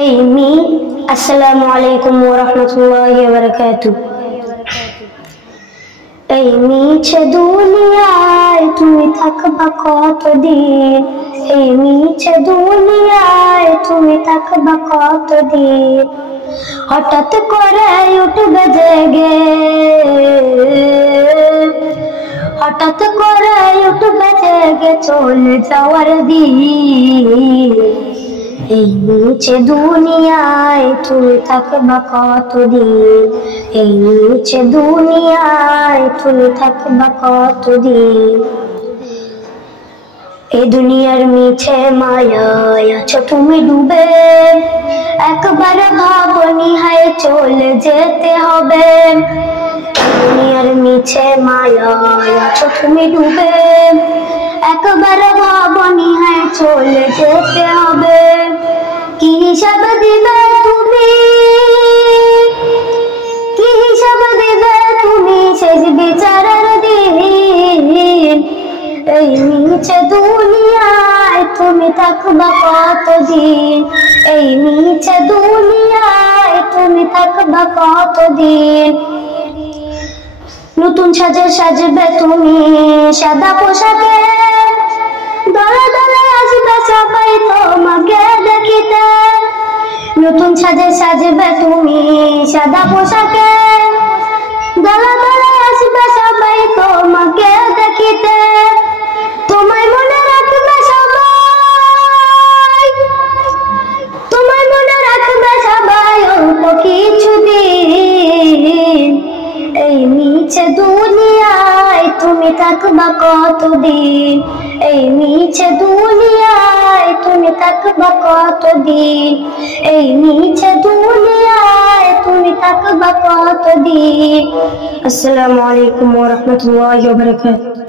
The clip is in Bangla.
মি আসসালামু আলাইকুম ওয়া রাহমাতুল্লাহি ওয়া বারাকাতুহু। এই মিছে দুনিয়ায় তুমি থাকবা কতদিন, এই মিছে দুনিয়ায় তুমি থাকবা কতদিন। হঠাৎ করে উঠবে জেগে, হঠাৎ করে উঠবে জেগে চলে যাওয়ার দিন। এই মিছে দুনিয়ায় তুমি থাকবা কতদিন, এই মিছে দুনিয়ায় তুমি থাকবা কতদিন। এই দুনিয়ার মিছে মায়ায় আছো তুমি ডুবে, একবার ভাবনি হায় চলে যেতে হবে। দুনিয়ার মিছে মায়ায় আছো তুমি ডুবে, একবার ভাবনি হায় চলে যেতে হবে। কি হিসাব দিবে তুমি, কি হিসাব দিবে তুমি শেষ বিচারের দিন। এই মিছে দুনিয়ায় তুমি থাকবা কতদিন, এই মিছে দুনিয়ায় তুমি থাকবা কতদিন। নতুন সাজে সাজবে তুমি সাদা পোশাকে, দলে দলে আসবে সবাই তোমাকে দেখিতে। নতুন সাজে সাজবে তুমি সাদা পোশাকে, দলে দলে আসবে সবাই তোমাকে দেখিতে। তোমায় মনে রাখবে সবাই, তোমায় মনে রাখবে সবাই অল্প কিছুদিন। এই মিছে দুনিয়ায় তুমি থাকবা কতদিন, এই মিছে দুনিয়ায় তুমি থাকবা কতদিন, এই মিছে দুনিয়ায় তুমি থাকবা কতদিন। আসসালামু আলাইকুম ওয়া রাহমাতুল্লাহি ওয়া বারাকাতুহু।